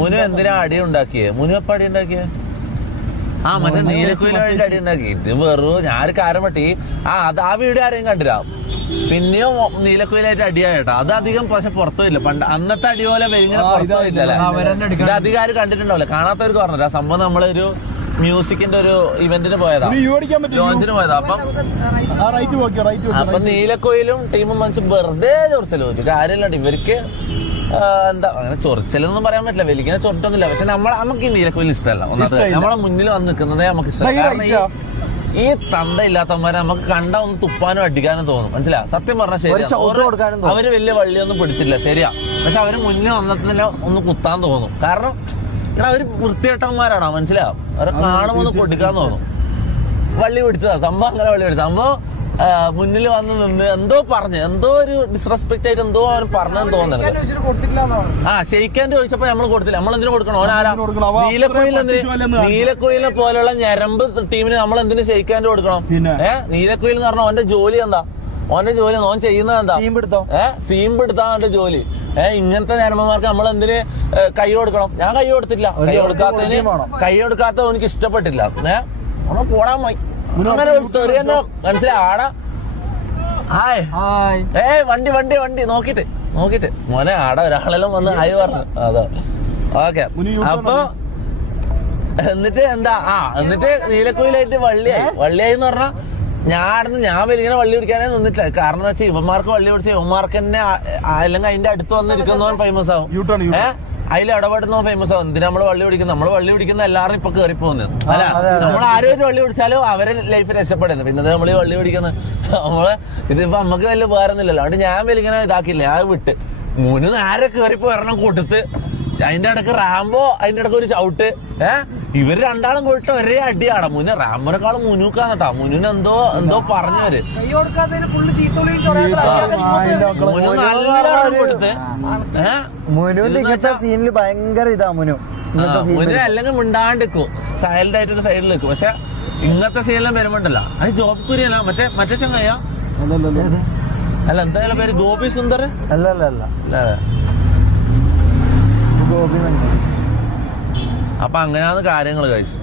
മുനു എന്തിനാ അടി ഉണ്ടാക്കിയേ? മുനു എപ്പ അടി ഉണ്ടാക്കിയേ? ആ മറ്റേ നീലക്കുയിലെ വേണ്ടി അടി ഉണ്ടാക്കി. ഇത് വെറും ഞാൻ കാര്യം പറ്റി ആ അത് ആ വീഡിയോ ആരെയും കണ്ടില്ല പിന്നെയും നീലക്കുയിലായിട്ട് അടിയായിട്ടാ. അത് അധികം പക്ഷെ പുറത്തുമില്ല. പണ്ട് അന്നത്തെ അടി പോലെ ഇങ്ങനെ ഇതാ, പുറത്തുമില്ലല്ലേ ഇതാ, അവരെന്നെ അടിക്കാൻ ഇത് അധികം ആരും കണ്ടിട്ടുണ്ടാവില്ല. കാണാത്തവർക്ക് പറഞ്ഞില്ല സംഭവം നമ്മളൊരു മ്യൂസിക്കിന്റെ ഒരു ഇവന്റിന് പോയതാ. ലോഞ്ചിന് പോയതാ. അപ്പം അപ്പൊ നീലക്കോയിലും ടീമും മനസ്സ് വെറുതെ ചോർച്ചല്ലോ കാര്യമില്ല ഇവർക്ക് എന്താ അങ്ങനെ ചൊറിച്ചലൊന്നും പറയാൻ പറ്റില്ല. വലിക്കുന്ന ചൊറിട്ടൊന്നുമില്ല പക്ഷെ നമ്മളെ നമുക്ക് ഈ നീലക്കു ഇഷ്ടമല്ല. ഒന്നാമത്തെ നമ്മളെ മുന്നിൽ വന്ന് നിൽക്കുന്നതേ നമുക്ക് ഇഷ്ടമല്ല. ഈ തന്ത ഇല്ലാത്തവന്മാരെ നമുക്ക് കണ്ട ഒന്ന് തുപ്പാനും അടിക്കാനും തോന്നും. മനസ്സിലാ? സത്യം പറഞ്ഞാൽ ശരിയാ. അവർ വലിയ വള്ളിയൊന്നും പിടിച്ചില്ല ശരിയാ. പക്ഷെ അവർ മുന്നിൽ വന്നതിനെ ഒന്ന് കുത്താൻ തോന്നും. കാരണം എടാ അവർ വൃത്തികെട്ടന്മാരാണ് മനസ്സിലാ? അവരെ കാണുമ്പോൾ ഒന്ന് കൊടുക്കാൻ തോന്നും. വള്ളി പിടിച്ചതാ. സംഭവം അങ്ങനെ വള്ളി പിടിച്ചത്. സംഭവം മുന്നിൽ വന്ന് നിന്ന് എന്തോ പറഞ്ഞു എന്തോ ഒരു ഡിസ്റെസ്പെക്ട് ആയിട്ട് എന്തോ അവൻ പറഞ്ഞെന്ന് തോന്നുന്നുണ്ട് ആ ശരിക്കാൻ ചോദിച്ചപ്പോ നമ്മൾ കൊടുത്തില്ല. നമ്മൾ എന്തിനു കൊടുക്കണം? ഓനാരാ? നീലക്കോയിൽ അത്രയും പറ്റിച്ചു അല്ലെന്ന് കാണിച്ചു. നീലക്കോയിലെ പോലെയുള്ള ഞരമ്പ് ടീമിന് നമ്മൾ എന്തിനു ശരിക്കാൻ കൊടുക്കണം? ഏഹ് നീലക്കോയിൽ എന്ന് പറഞ്ഞാൽ ഓന്റെ ജോലി എന്താ? ഓന്റെ ജോലി ഓൻ ചെയ്യുന്നത് എന്താ? സീം പിടുത്തോ ഏ സീം പിടുത്താൻ അവന്റെ ജോലി. ഏഹ് ഇങ്ങനത്തെ നേരമ്മമാർക്ക് നമ്മൾ എന്തിന് കൈ കൊടുക്കണം? ഞാൻ കൈ കൊടുത്തില്ല കൈ കൊടുക്കാത്തതിന് കൈ കൊടുക്കാത്ത എനിക്ക് ഇഷ്ടപ്പെട്ടില്ല. ഏഹ് പോടാൻ മതി അങ്ങനെ തെറി തന്നെ മനസ്സിലായി? ആടാ ഹായ്. ഹായ്. ഏയ് വണ്ടി വണ്ടി വണ്ടി. നോക്കിട്ട് നോക്കിട്ട് മോനെ ആടെ ഒരാളെല്ലാം വന്ന് ഹായ് പറഞ്ഞു. അതാ. ഓക്കെ. അപ്പൊ എന്നിട്ട് എന്താ? ആ എന്നിട്ട് നീലക്കുയിലായിട്ട് വള്ളിയായി വള്ളിയായി എന്ന് പറഞ്ഞാ ഞാൻ ആടുന്ന് ഞാൻ വലിയ വള്ളി പിടിക്കാനേ നിന്നിട്ടില്ല. കാരണം എന്താ വെച്ചാൽ ഇവന്മാർക്ക് വള്ളി പിടിച്ച ഇവന്മാർക്ക് തന്നെ അല്ലെങ്കിൽ അതിന്റെ അടുത്ത് വന്നിരിക്കുന്നവൻ ഫേമസ് ആവും. അതിൽ ഇടപെടുന്ന ഫേമസ് ആവും എന്തിനാ നമ്മൾ വള്ളി പിടിക്കുന്നത്? നമ്മൾ വള്ളി പിടിക്കുന്ന എല്ലാവരും ഇപ്പൊ കയറി പോകുന്നത് അല്ല. നമ്മൾ ആരും ഒരു വള്ളി പിടിച്ചാലും അവരെ ലൈഫ് രക്ഷപ്പെടുന്നത് പിന്നെ നമ്മൾ ഈ വള്ളി പിടിക്കുന്നത് നമ്മൾ ഇതിപ്പോ നമുക്ക് വലിയ വേറൊന്നുമില്ലല്ലോ അതുകൊണ്ട് ഞാൻ വലിങ്ങനെ ഇതാക്കില്ല ഞാൻ വിട്ട്. മുന് നേരെ കയറിപ്പോ ഒരെണ്ണം കൊടുത്ത് അതിന്റെ ഇടയ്ക്ക് റാമ്പോ അതിന്റെ ഇടയ്ക്ക് ഒരു ചവിട്ട് ഏഹ് ഇവർ രണ്ടാളും കൂടിട്ട് ഒരേ അടിയാണ്. മുന്നേ റാംബോനെക്കാളും മുനൂക്കാന്നട്ടാ മുനുവിന് എന്തോ എന്തോ പറഞ്ഞവര്. മുനു കൊടുത്ത് മുനുവിന്റെ ഇങ്ങനത്തെ സീനിൽ ഭയങ്കര ഇതാ മുനു. മുനു അല്ലെങ്കിൽ മിണ്ടാണ്ടിക്കും സൈലന്റ് ആയിട്ട് ഒരു സൈഡിൽ നിൽക്കും പക്ഷെ ഇന്നത്തെ സീനെല്ലാം വരുമ്പോണ്ടല്ല അത് ജോബ് കുര്യല്ല മറ്റേ മറ്റേ ചങ്ങയോ അല്ല എന്തായാലും പേര് ഗോപി സുന്ദർ അല്ല അല്ല. അല്ല അല്ലേ ഗോപി അപ്പൊ അങ്ങനെയാണ് കാര്യങ്ങൾ കഴിച്ചു